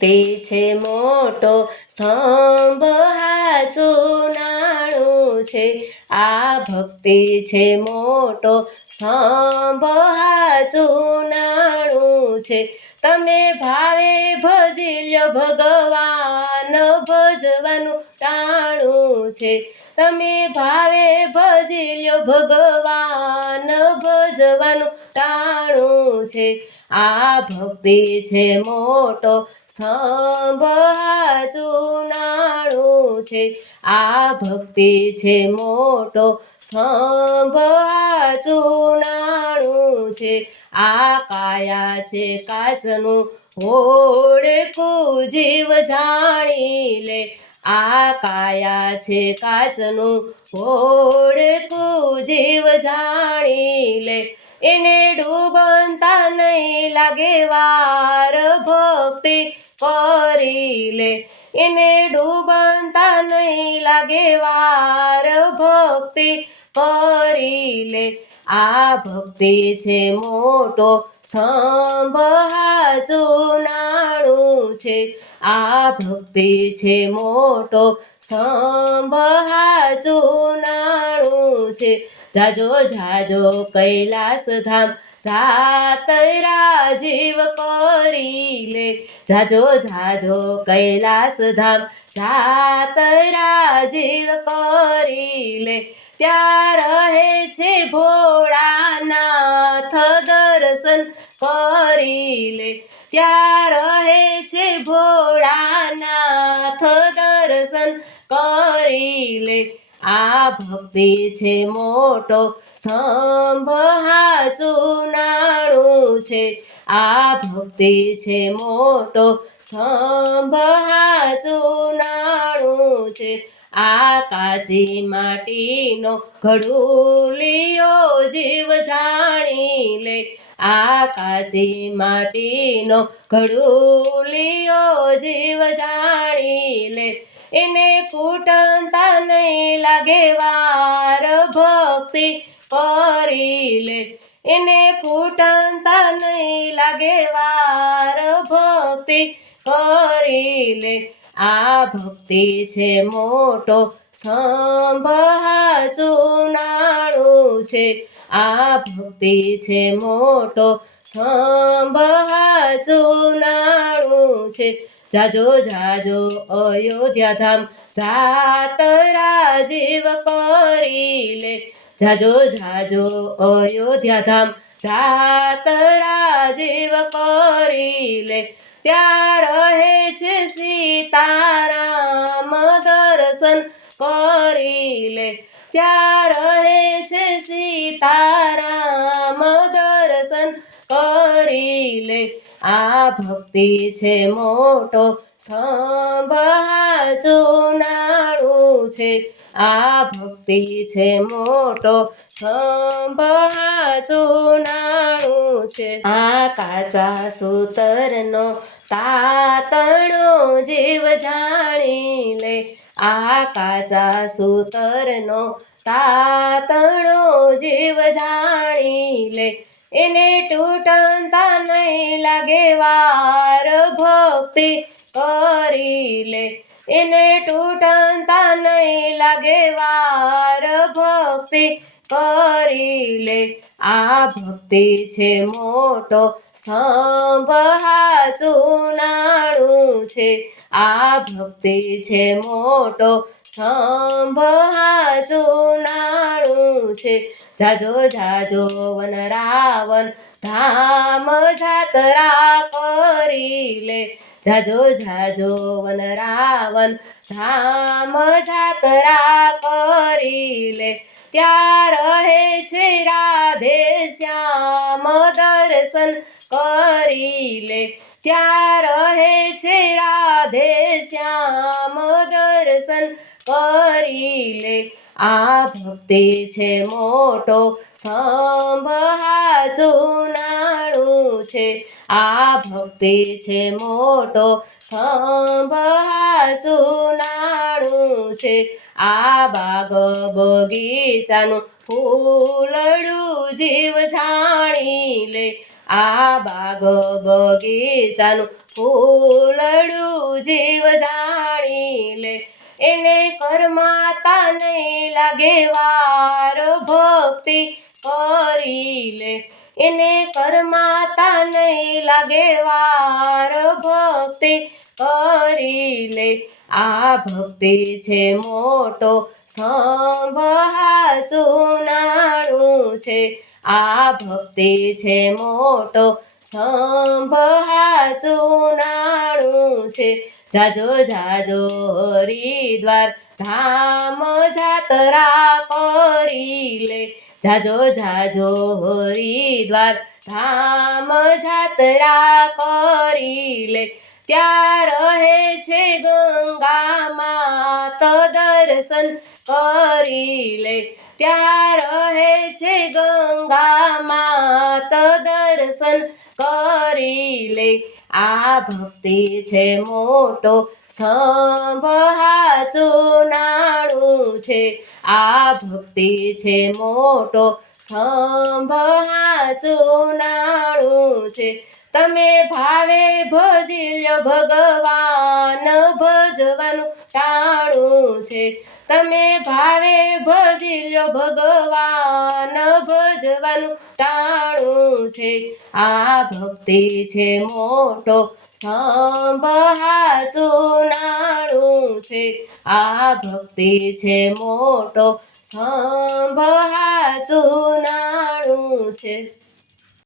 ભક્તિ છે મોટો સ્તંભ હાચું નાણું છે. આ ભક્તિ છે મોટો સ્તંભ હાચું નાણું છે. તમે ભાવે ભજી લ્યો ભગવાન ભજવાનું ટાણું છે. તમે ભાવે ભજી લ્યો ભગવાન ભજવાનું ટાણું છે. આ ભક્તિ છે મોટો સ્તંભ હાચું નાણું છે. આ ભક્તિ છે મોટો સ્તંભ હાચું નાણું છે. આ કાયા છે કાચનું ઓળખું જીવ જાણી લે. આ કાયા છે કાચનું ઓળખું જીવ જાણી લે. એને ડૂબતા નહીં લાગે વાર ભક્તિ કરી લે. એને ડૂબતા નહીં લાગે વાર ભક્તિ કરી લે. આ ભક્તિ છે મોટો સ્તંભ હાચું નાણું છે. આ ભક્તિ છે મોટો સ્તંભ હાચું નાણું છે. જાજો જાજો કૈલાસ ધામ જાતરા જીવ કરી લે. જાજો જાજો કૈલાસ ધામ જાતરા જીવ કરી લે. ત્યાં રહે છે ભોળાનાથ દર્શન કરી લે. ત્યાં રહે છે ભોળાનાથ દર્શન કરી લે. આ ભક્તિ છે મોટો સ્તંભ હાચું નાણું છે. આ ભક્તિ છે મોટો સ્તંભ હાચું નાણું છે. આ કાચી માટીનો ઘડુલિયો જીવ જાણી લે. આ કાચી માટીનો ઘડુલિયો જીવ જાણી લે. એને ફૂટતા નહીં લાગે વાર ભક્તિ કરી લે. એને ફૂટતા નહીં લાગે વાર ભક્તિ કરી લે. આ ભક્તિ છે મોટો સ્તંભ હાચું નાણું છે. આ ભક્તિ છે મોટો સ્તંભ હાચું નાણું છે. જાજો જાજો અયોધ્યા ધામ જાતરા જીવ કરી લે. જાજો જાજો અયોધ્યા ધામ જાતરા જીવ કરી લે. ત્યાં રહે છે સીતારામ દર્શન કરી લે. ત્યાં રહે છે સીતારામ દર્શન કરી લે. આ ભક્તિ છે મોટો સ્તંભ હાચું નાણું છે. આ ભક્તિ છે મોટો સ્તંભ હાચું નાણું છે. આ કાચા સૂતરનો તાતણો જીવ જાણી લે. આ કાચા સૂતરનો તાતણો જીવ જાણી લે. એને તૂટતા નહીં લાગે વાર ભક્તિ કરી લે. એને તૂટતા નહીં લાગે વાર ભક્તિ કરી લે. આ ભક્તિ છે મોટો સ્તંભ હાચું નાણું છે. આ ભક્તિ છે મોટો સ્તંભ હાચું નાણું છે. જાજો જાજો વન રાવણ ધામ જાતરા કરી લે. જાજો જાજો વન રાવણ ધામ જાતરા કરી લે. ત્યાં રહે છે રાધે શ્યામ દર્શન કરી લે. ત્યાં રહે છે રાધે શ્યામ દર્શન કરી લે. આ ભક્તિ છે મોટો સ્તંભ હાચું નાણું છે. આ ભક્તિ છે મોટો સ્તંભ હાચું નાણું છે. આ બાગ બગીચાનું ફૂલડું જીવ જાણી લે. આ બાગ બગીચાનું ફૂલડું જીવ જાણી લે એને કરમાતા નહીં લાગે વાર ભક્તિ કરી લે એને કરમાતા નહીં લાગે વાર ભક્તિ કરી લે આ ભક્તિ છે મોટો સ્તંભ હાચું નાણું છે આ ભક્તિ છે મોટો સ્તંભ હાચું નાણું છે જાજો જાજો હરિદ્વાર ધામ જાત્રા કરી લે જાજો જાજો હરિદ્વાર ધામ જાત્રા કરી લે ત્યાં રહે છે ગંગા માત દર્શન કરી લે ત્યાં રહે છે ગંગા માત દર્શન કરી લે આ ભક્તિ છે મોટો સ્તંભ હાચું નાણું છે આ ભક્તિ છે મોટો સ્તંભ હાચું નાણું છે તમે ભાવે ભજી લ્યો ભગવાન ભજવાનું ટાણું છે તમે ભાવે ભજી લ્યો ભગવાન ભજવાનું ટાણું છે આ ભક્તિ છે મોટો સ્તંભ હાચું નાણું છે આ ભક્તિ છે મોટો સ્તંભ હાચું નાણું છે